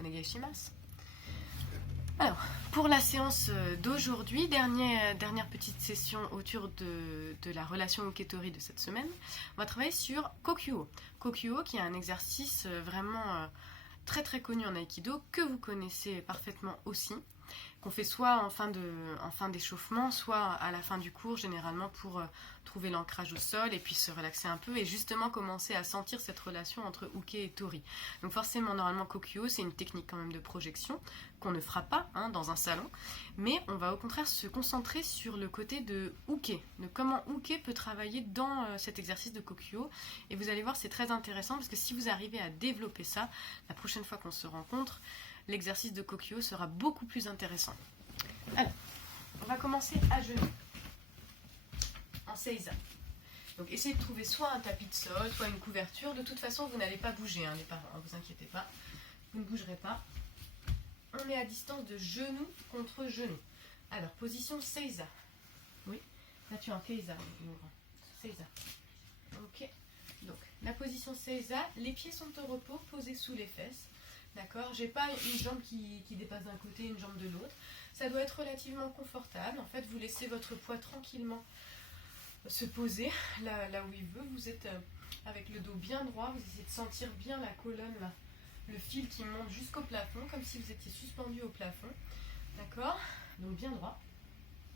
Onegaishimasu. Alors, pour la séance d'aujourd'hui, dernière petite session autour de la relation uke-tori de cette semaine, on va travailler sur Kokyuo. Kokyuo qui est un exercice vraiment très très connu en Aikido, que vous connaissez parfaitement aussi, qu'on fait soit en fin d'échauffement, soit à la fin du cours, généralement pour trouver l'ancrage au sol et puis se relaxer un peu et justement commencer à sentir cette relation entre uke et tori. Donc forcément, normalement, Kokyuo, c'est une technique quand même de projection qu'on ne fera pas dans un salon, mais on va au contraire se concentrer sur le côté de uke, de comment uke peut travailler dans cet exercice de Kokyuo, et vous allez voir, c'est très intéressant parce que si vous arrivez à développer ça, la prochaine fois qu'on se rencontre, l'exercice de Kokyuo sera beaucoup plus intéressant. Alors, on va commencer à genoux, en seiza. Donc essayez de trouver soit un tapis de sol, soit une couverture. De toute façon, vous n'allez pas bouger, les parents, ne vous inquiétez pas. Vous ne bougerez pas. On est à distance de genou contre genou. Alors, position seiza. Oui, là tu es en keiza, seiza. Ok. Donc, la position seiza, les pieds sont au repos, posés sous les fesses. D'accord, j'ai pas une jambe qui dépasse d'un côté, une jambe de l'autre. Ça doit être relativement confortable. En fait, vous laissez votre poids tranquillement se poser là où il veut. Vous êtes avec le dos bien droit. Vous essayez de sentir bien la colonne, là, le fil qui monte jusqu'au plafond, comme si vous étiez suspendu au plafond. D'accord, donc bien droit.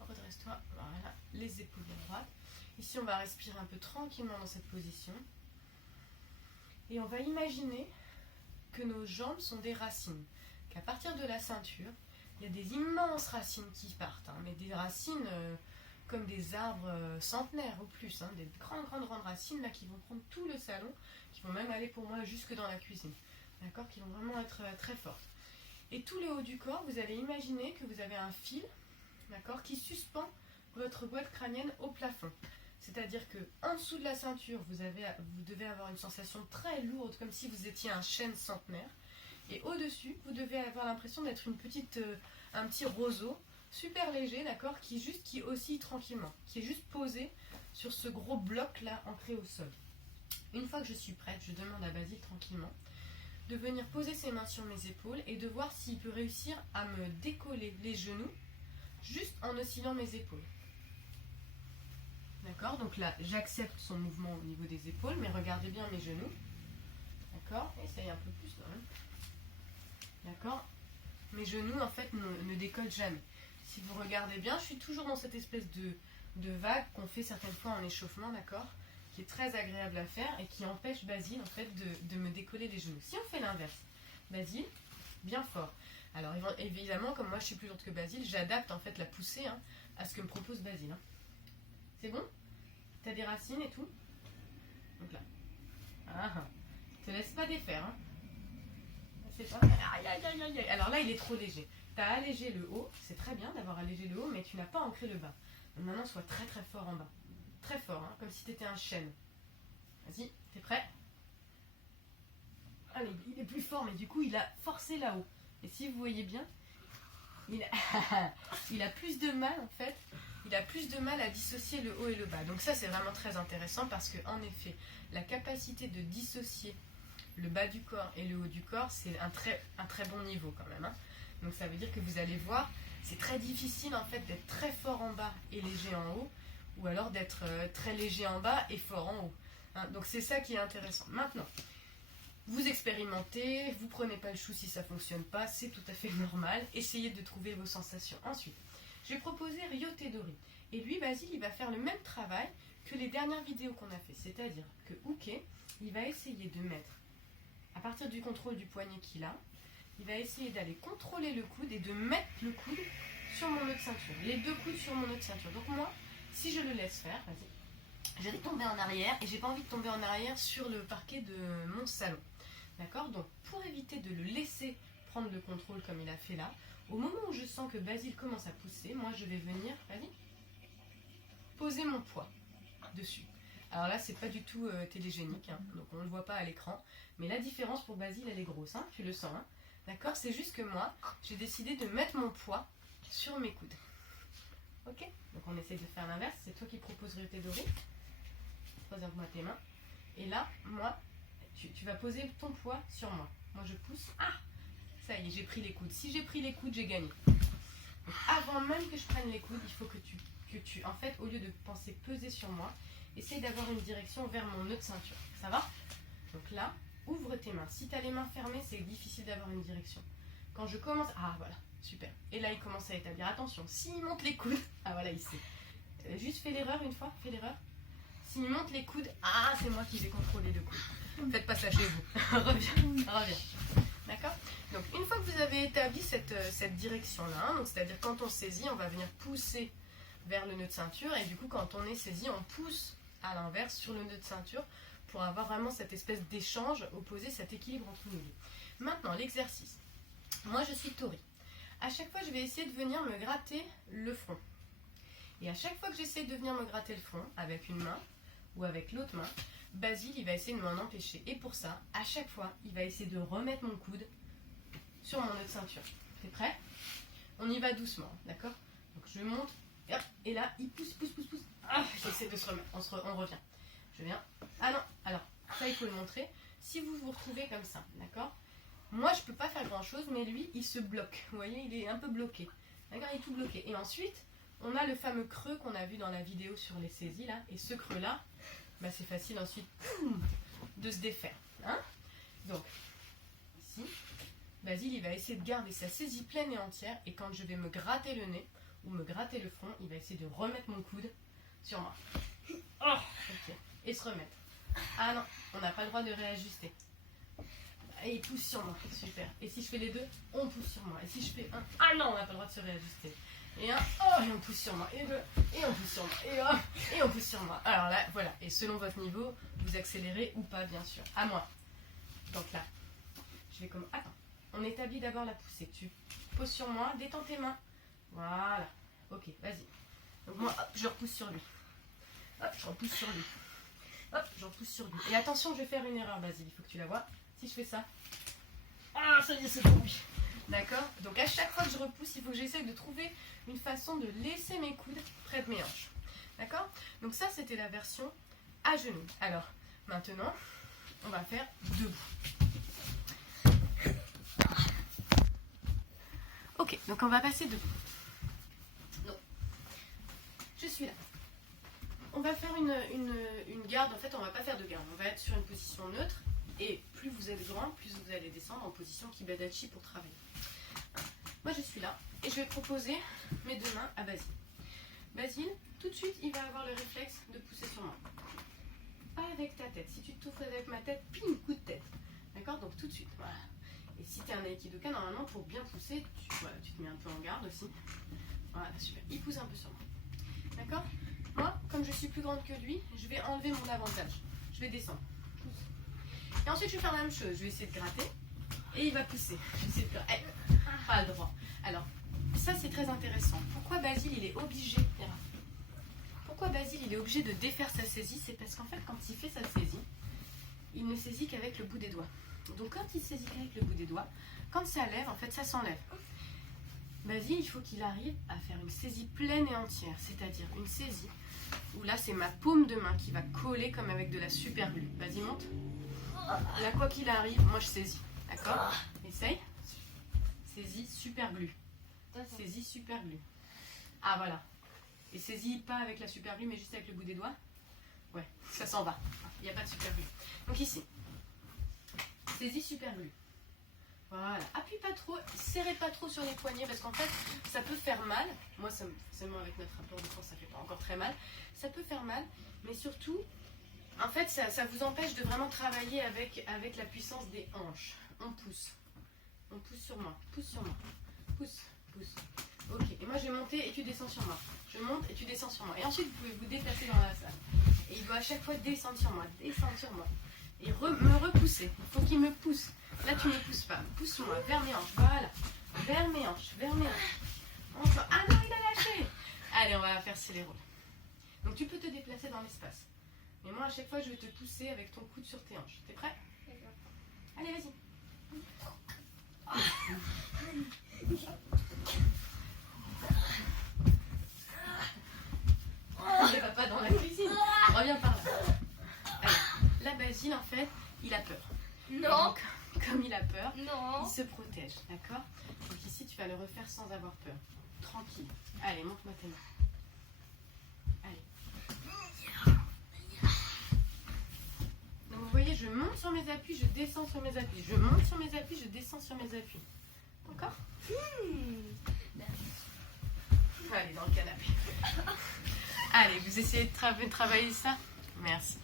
Redresse-toi. Voilà, les épaules bien droites. Ici, on va respirer un peu tranquillement dans cette position. Et on va imaginer que nos jambes sont des racines, qu'à partir de la ceinture, il y a des immenses racines qui partent, mais des racines comme des arbres centenaires ou plus, des grandes racines là qui vont prendre tout le salon, qui vont même aller pour moi jusque dans la cuisine, d'accord, qui vont vraiment être très fortes. Et tout le haut du corps, vous allez imaginer que vous avez un fil, d'accord, qui suspend votre boîte crânienne au plafond. C'est-à-dire que en dessous de la ceinture, vous devez avoir une sensation très lourde, comme si vous étiez un chêne centenaire. Et au-dessus, vous devez avoir l'impression d'être un petit roseau, super léger, d'accord, qui oscille tranquillement, qui est juste posé sur ce gros bloc-là, ancré au sol. Une fois que je suis prête, je demande à Basile tranquillement de venir poser ses mains sur mes épaules et de voir s'il peut réussir à me décoller les genoux, juste en oscillant mes épaules. D'accord, donc là, j'accepte son mouvement au niveau des épaules, mais regardez bien mes genoux. D'accord, essaye un peu plus quand même. D'accord, mes genoux, en fait, ne décollent jamais. Si vous regardez bien, je suis toujours dans cette espèce de vague qu'on fait certaines fois en échauffement, d'accord, qui est très agréable à faire et qui empêche Basile, en fait, de me décoller les genoux. Si on fait l'inverse, Basile, bien fort. Alors, évidemment, comme moi, je suis plus lourde que Basile, j'adapte, en fait, la poussée à ce que me propose Basile. C'est bon? T'as des racines et tout? Donc là. Te laisse pas défaire. C'est pas... Alors là, il est trop léger. T'as allégé le haut. C'est très bien d'avoir allégé le haut, mais tu n'as pas ancré le bas. Donc maintenant, sois très très fort en bas. Très fort, comme si t'étais un chêne. Vas-y, t'es prêt? Allez, il est plus fort, mais du coup, il a forcé là-haut. Et si vous voyez bien, il a plus de mal, en fait. Il a plus de mal à dissocier le haut et le bas. Donc ça, c'est vraiment très intéressant parce qu'en effet, la capacité de dissocier le bas du corps et le haut du corps, c'est un très bon niveau quand même. Donc ça veut dire que vous allez voir, c'est très difficile en fait d'être très fort en bas et léger en haut, ou alors d'être très léger en bas et fort en haut. Donc c'est ça qui est intéressant. Maintenant, vous expérimentez, vous prenez pas le chou si ça fonctionne pas, c'est tout à fait normal. Essayez de trouver vos sensations. Ensuite, j'ai proposé Ryotedori. Et lui, Basile, il va faire le même travail que les dernières vidéos qu'on a fait. C'est-à-dire que Uke, il va essayer de mettre, à partir du contrôle du poignet qu'il a, il va essayer d'aller contrôler le coude et de mettre le coude sur mon nœud de ceinture. Les deux coudes sur mon nœud de ceinture. Donc moi, si je le laisse faire, vas-y, je vais tomber en arrière et j'ai pas envie de tomber en arrière sur le parquet de mon salon. D'accord? Donc pour éviter de le laisser prendre le contrôle comme il a fait là, au moment où je sens que Basile commence à pousser, moi je vais venir, vas-y, poser mon poids dessus. Alors là, c'est pas du tout télégénique, donc on ne le voit pas à l'écran, mais la différence pour Basile, elle est grosse, tu le sens, d'accord? C'est juste que moi, j'ai décidé de mettre mon poids sur mes coudes. Ok? Donc on essaye de faire l'inverse, c'est toi qui proposes Ryotedori. Présente-moi tes mains. Et là, moi, tu vas poser ton poids sur moi. Moi, je pousse. Ah! Ça ça y est, j'ai pris les coudes. Si j'ai pris les coudes, j'ai gagné. Donc, avant même que je prenne les coudes, il faut que tu, en fait, au lieu de penser peser sur moi, essaye d'avoir une direction vers mon nœud de ceinture. Ça va? Donc là, ouvre tes mains. Si tu as les mains fermées, c'est difficile d'avoir une direction. Quand je commence... Ah, voilà, super. Et là, il commence à établir. Attention, s'il monte les coudes... Ah, voilà, il sait. Juste fais l'erreur une fois, fais l'erreur. S'il monte les coudes... Ah, c'est moi qui vais contrôler le coude. Faites pas ça chez vous. reviens. D'accord? Donc, une fois que vous avez établi cette direction-là, hein, c'est-à-dire quand on saisit, on va venir pousser vers le nœud de ceinture. Et du coup, quand on est saisi, on pousse à l'inverse sur le nœud de ceinture pour avoir vraiment cette espèce d'échange opposé, cet équilibre entre nous deux. Maintenant, l'exercice. Moi, je suis Tori. À chaque fois, je vais essayer de venir me gratter le front. Et à chaque fois que j'essaie de venir me gratter le front avec une main ou avec l'autre main, Basile, il va essayer de m'en empêcher. Et pour ça, à chaque fois, il va essayer de remettre mon coude sur mon nœud de ceinture. T'es prêt? On y va doucement, d'accord? Donc je monte, et là, il pousse. Ah, j'essaie de se remettre, on revient. Je viens. Ah non, alors, ça il faut le montrer. Si vous vous retrouvez comme ça, d'accord? Moi, je peux pas faire grand-chose, mais lui, il se bloque. Vous voyez, il est un peu bloqué. D'accord? Il est tout bloqué. Et ensuite, on a le fameux creux qu'on a vu dans la vidéo sur les saisies, là. Et ce creux-là, bah, c'est facile ensuite de se défaire. Hein? Donc, ici, Basile, il va essayer de garder sa saisie pleine et entière. Et quand je vais me gratter le nez ou me gratter le front, il va essayer de remettre mon coude sur moi. Oh, ok. Et se remettre. Ah non, on n'a pas le droit de réajuster. Et il pousse sur moi, super. Et si je fais les deux, on pousse sur moi. Et si je fais un, ah non, on n'a pas le droit de se réajuster. Et un, oh, et on pousse sur moi. Et deux, et on pousse sur moi. Et hop, et on pousse sur moi. Alors là, voilà. Et selon votre niveau, vous accélérez ou pas, bien sûr. À moi. Donc là, je vais comme, attends. On établit d'abord la poussée. Tu poses sur moi, détends tes mains. Voilà. Ok, vas-y. Donc moi, hop, je repousse sur lui. Hop, je repousse sur lui. Hop, je repousse sur lui. Et attention, je vais faire une erreur, Basile. Il faut que tu la vois. Si je fais ça. Ah, ça y est, c'est tombé. D'accord? Donc à chaque fois que je repousse, il faut que j'essaye de trouver une façon de laisser mes coudes près de mes hanches. D'accord? Donc ça, c'était la version à genoux. Alors, maintenant, on va faire debout. Ok, donc on va passer debout. Donc, je suis là. On va faire une garde. En fait, on ne va pas faire de garde. On va être sur une position neutre. Et plus vous êtes grand, plus vous allez descendre en position Kibadachi pour travailler. Moi, je suis là. Et je vais proposer mes deux mains à Basile. Basile, tout de suite, il va avoir le réflexe de pousser sur moi. Pas avec ta tête. Si tu te touches avec ma tête, ping, coup de tête. D'accord? Donc tout de suite. Voilà. Et si tu es un aikidoka, normalement, pour bien pousser, tu te mets un peu en garde aussi. Voilà, super. Il pousse un peu sur moi. D'accord? Moi, comme je suis plus grande que lui, je vais enlever mon avantage. Je vais descendre. Et ensuite, je vais faire la même chose. Je vais essayer de gratter. Et il va pousser. Je vais essayer de gratter. Pas le droit. Alors, ça, c'est très intéressant. Pourquoi Basile, il est obligé... Pourquoi Basile, il est obligé de défaire sa saisie? C'est parce qu'en fait, quand il fait sa saisie, il ne saisit qu'avec le bout des doigts. Donc, quand il saisit qu'avec le bout des doigts, quand ça lève, en fait, ça s'enlève. Basile, il faut qu'il arrive à faire une saisie pleine et entière. C'est-à-dire une saisie où là, c'est ma paume de main qui va coller comme avec de la super glue. Vas-y, monte. Là, quoi qu'il arrive, moi je saisis. D'accord? Essaye. Saisis, super glue. Saisis, super glue. Ah, voilà. Et saisis pas avec la super glue, mais juste avec le bout des doigts. Ouais, ça s'en va. Il n'y a pas de super glue. Donc ici. Saisis, super glue. Voilà. Appuie pas trop, serrez pas trop sur les poignets parce qu'en fait, ça peut faire mal. Moi, seulement avec notre rapport de force, ça fait pas encore très mal. Ça peut faire mal, mais surtout... En fait, ça vous empêche de vraiment travailler avec la puissance des hanches. On pousse. On pousse sur moi. Pousse sur moi. Pousse. Ok. Et moi, je vais monter et tu descends sur moi. Je monte et tu descends sur moi. Et ensuite, vous pouvez vous déplacer dans la salle. Et il doit à chaque fois descendre sur moi. Descendre sur moi. Et me repousser. Il faut qu'il me pousse. Là, tu ne me pousses pas. Pousse-moi vers mes hanches. Voilà. Vers mes hanches. Encore. Ah non, il a lâché. Allez, on va faire les rôles. Donc, tu peux te déplacer dans l'espace. Et moi, à chaque fois, je vais te pousser avec ton coude sur tes hanches. T'es prêt? D'accord. Allez, vas-y. Ne va pas dans la cuisine. Reviens par là. Allez. Là, Basile, en fait, il a peur. Non. comme il a peur, Non. il se protège, d'accord? Donc ici, tu vas le refaire sans avoir peur. Tranquille. Allez, montre-moi tes mains. Allez. Donc vous voyez, je monte sur mes appuis, je descends sur mes appuis. Je monte sur mes appuis, je descends sur mes appuis. D'accord? Allez, dans le canapé. Allez, vous essayez de travailler ça? Merci.